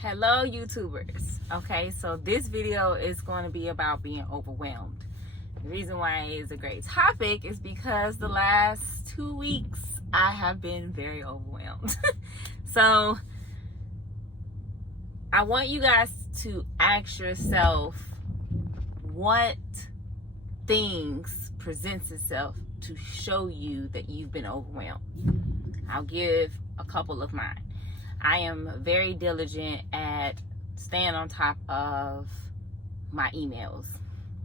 Hello YouTubers. Okay, so this video is going to be about being overwhelmed. The reason why it is a great topic is because the last 2 weeks I have been very overwhelmed. So I want you guys to ask yourself what things presents itself to show you that you've been overwhelmed. I'll give a couple of mine. I am very diligent at staying on top of my emails.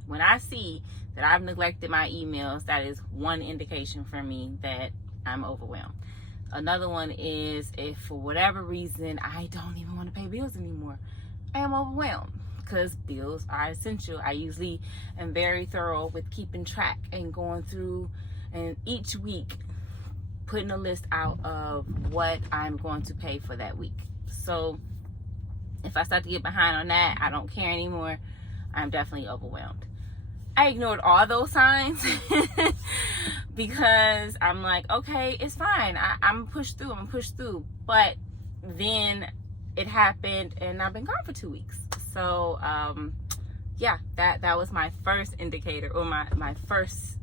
When I see that I've neglected my emails, that is one indication for me that I'm overwhelmed. Another one is if for whatever reason I don't even want to pay bills anymore, I am overwhelmed because bills are essential. I usually am very thorough with keeping track and going through and each week putting a list out of what I'm going to pay for that week. So if I start to get behind on that, I don't care anymore. I'm definitely overwhelmed. I ignored all those signs because I'm like, okay, it's fine. I'm pushed through. But then it happened and I've been gone for 2 weeks. So yeah, that was my first indicator, or my first,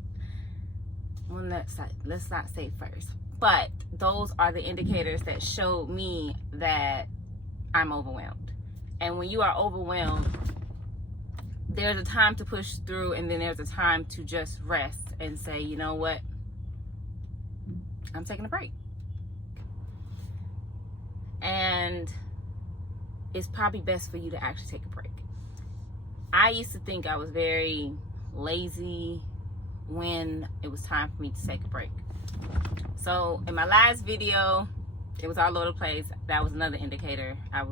well, let's not say first, but those are the indicators that showed me that I'm overwhelmed. And when you are overwhelmed, there's a time to push through, and then there's a time to just rest and say, you know what, I'm taking a break. And it's probably best for you to actually take a break. I used to think I was very lazy when it was time for me to take a break. So in my last video, it was all over the place. That was another indicator. I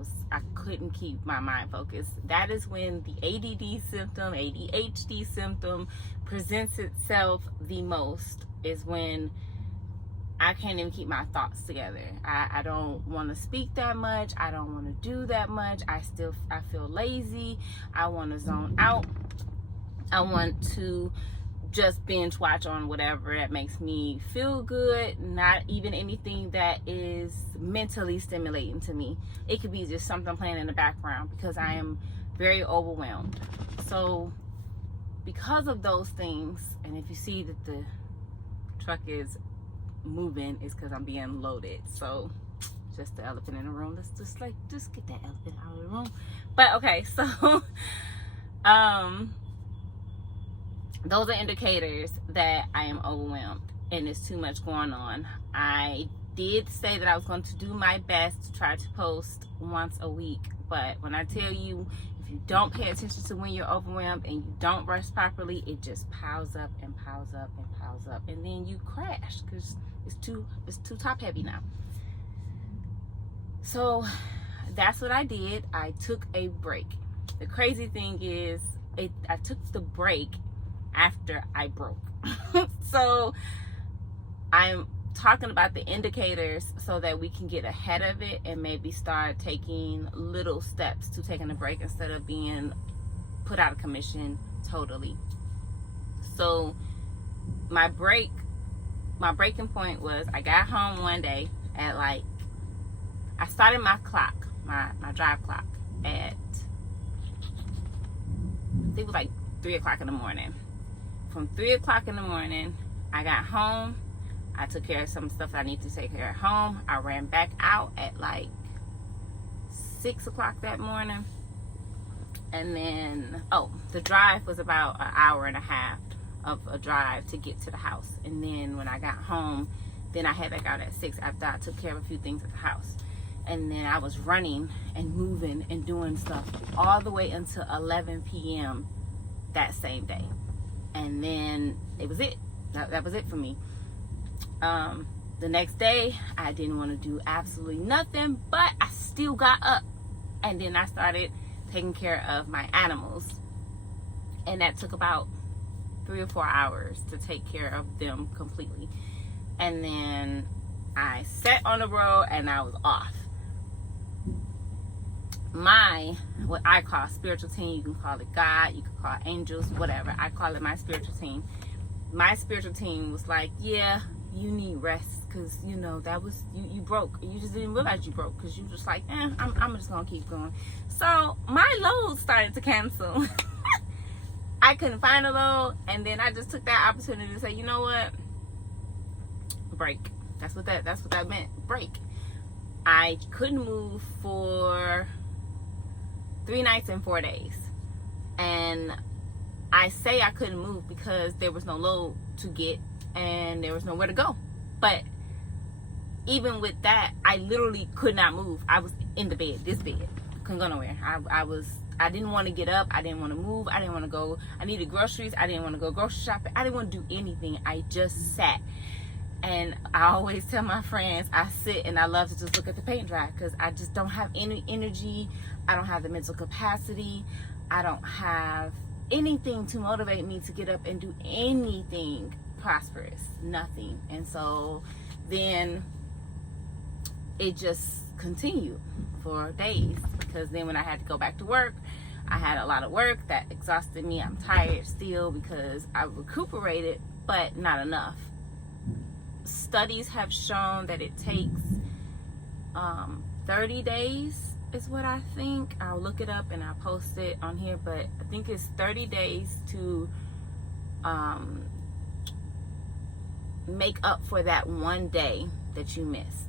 couldn't keep my mind focused. That is when the ADD symptom, ADHD symptom presents itself the most, is when I can't even keep my thoughts together. I don't want to speak that much. I don't want to do that much. I feel lazy. I want to zone out. I want to just binge watch on whatever that makes me feel good, not even anything that is mentally stimulating to me. It could be just something playing in the background because I am very overwhelmed. So because of those things, and if you see that the truck is moving, it's because I'm being loaded. So just the elephant in the room. Let's just get that elephant out of the room. But okay, so those are indicators that I am overwhelmed and there's too much going on. I did say that I was going to do my best to try to post once a week, but when I tell you, if you don't pay attention to when you're overwhelmed and you don't rest properly, it just piles up and piles up and piles up, and then you crash because it's too top heavy now. So that's what I did. I took a break. The crazy thing is, I took the break after I broke. So I'm talking about the indicators so that we can get ahead of it and maybe start taking little steps to taking a break instead of being put out of commission totally. So my breaking point was, I got home one day at I started my clock, my drive clock at, I think it was like 3 o'clock in the morning. From 3 o'clock in the morning, I got home. I took care of some stuff I need to take care of at home. I ran back out at 6 o'clock that morning. And then, the drive was about an hour and a half of a drive to get to the house. And then when I got home, then I head back out at 6 after I took care of a few things at the house. And then I was running and moving and doing stuff all the way until 11 p.m. that same day. And then it was it. That was it for me. The next day, I didn't want to do absolutely nothing, but I still got up. And then I started taking care of my animals. And that took about 3 or 4 hours to take care of them completely. And then I sat on the road and I was off. What I call spiritual team, you can call it God, you can call it angels, whatever. I call it my spiritual team. My spiritual team was like, yeah, you need rest, because you know that was you broke. You just didn't realize you broke, because you just like, I'm just gonna keep going. So my load started to cancel. I couldn't find a load, and then I just took that opportunity to say, you know what, break. That's what that meant, break. I couldn't move for 3 nights and 4 days, and I say I couldn't move because there was no load to get and there was nowhere to go. But even with that, I literally could not move. I was in the bed, this bed, couldn't go nowhere. I didn't want to get up. I didn't want to move. I didn't want to go. I needed groceries. I didn't want to go grocery shopping. I didn't want to do anything. I just sat. And I always tell my friends, I sit and I love to just look at the paint dry, because I just don't have any energy. I don't have the mental capacity. I don't have anything to motivate me to get up and do anything prosperous. Nothing. And so then it just continued for days, because then when I had to go back to work, I had a lot of work that exhausted me. I'm tired still because I recuperated, but not enough. Studies have shown that it takes 30 days is what I think. I'll look it up and I'll post it on here, but I think it's 30 days to make up for that one day that you missed.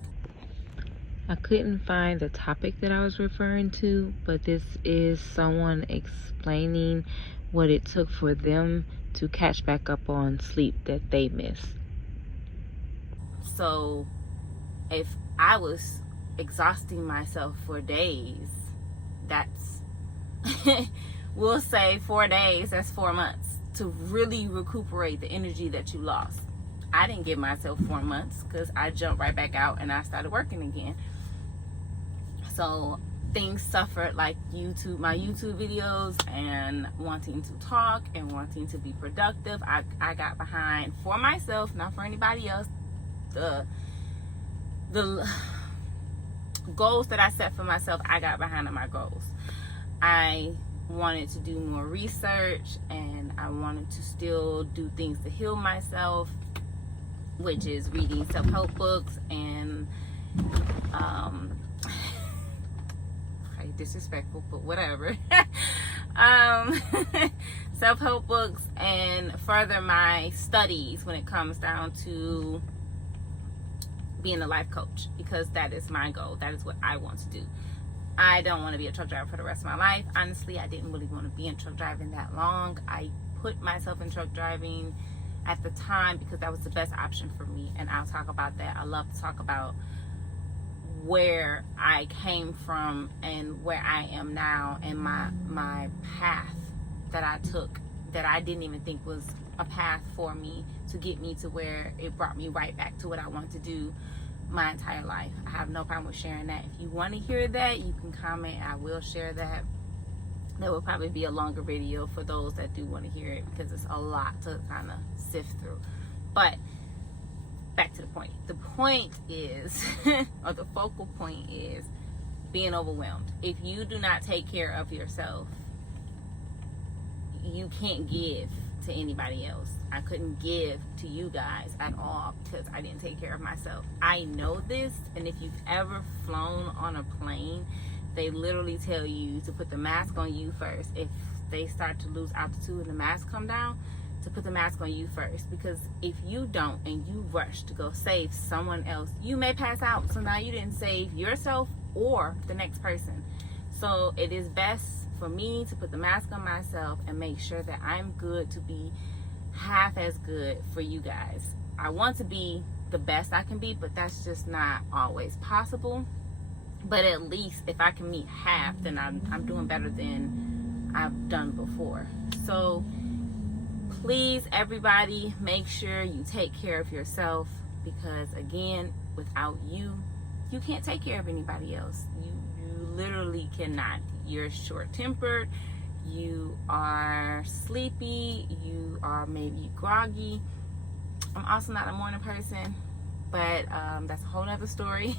I couldn't find the topic that I was referring to, but this is someone explaining what it took for them to catch back up on sleep that they missed. So if I was exhausting myself for days, that's we'll say 4 days, that's 4 months to really recuperate the energy that you lost. I didn't give myself 4 months, because I jumped right back out and I started working again. So things suffered, like my YouTube videos, and wanting to talk and wanting to be productive. I got behind for myself, not for anybody else. The goals that I set for myself, I got behind on my goals. I wanted to do more research, and I wanted to still do things to heal myself, which is reading self-help books and disrespectful, but whatever. Self-help books, and further my studies when it comes down to being a life coach, because that is my goal. That is what I want to do. I don't want to be a truck driver for the rest of my life. Honestly, I didn't really want to be in truck driving that long. I put myself in truck driving at the time because that was the best option for me, and I'll talk about that. I love to talk about where I came from and where I am now, and my path that I took that I didn't even think was a path for me to get me to where it brought me right back to what I want to do my entire life. I have no problem with sharing that. If you want to hear that, you can comment. I will share that. That will probably be a longer video for those that do want to hear it, because it's a lot to kind of sift through. But back to the point. The point is, or the focal point is, being overwhelmed. If you do not take care of yourself, you can't give to anybody else. I couldn't give to you guys at all because I didn't take care of myself. I know this, and if you've ever flown on a plane, they literally tell you to put the mask on you first. If they start to lose altitude and the mask come down, to put the mask on you first, because if you don't and you rush to go save someone else, you may pass out. So now you didn't save yourself or the next person. So it is best for me to put the mask on myself and make sure that I'm good to be half as good for you guys. I want to be the best I can be, but that's just not always possible. But at least if I can meet half, then I'm doing better than I've done before. So please, everybody, make sure you take care of yourself, because again, without you, you can't take care of anybody else. You literally cannot. You're short-tempered, you are sleepy, you are maybe groggy. I'm also not a morning person, but that's a whole nother story.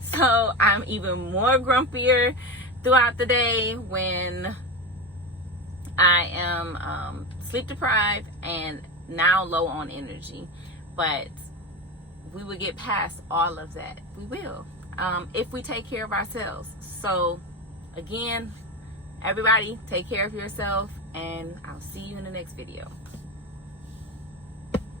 So I'm even more grumpier throughout the day when I am sleep deprived and now low on energy. But we would get past all of that. We will, if we take care of ourselves. So again, everybody, take care of yourself, and I'll see you in the next video.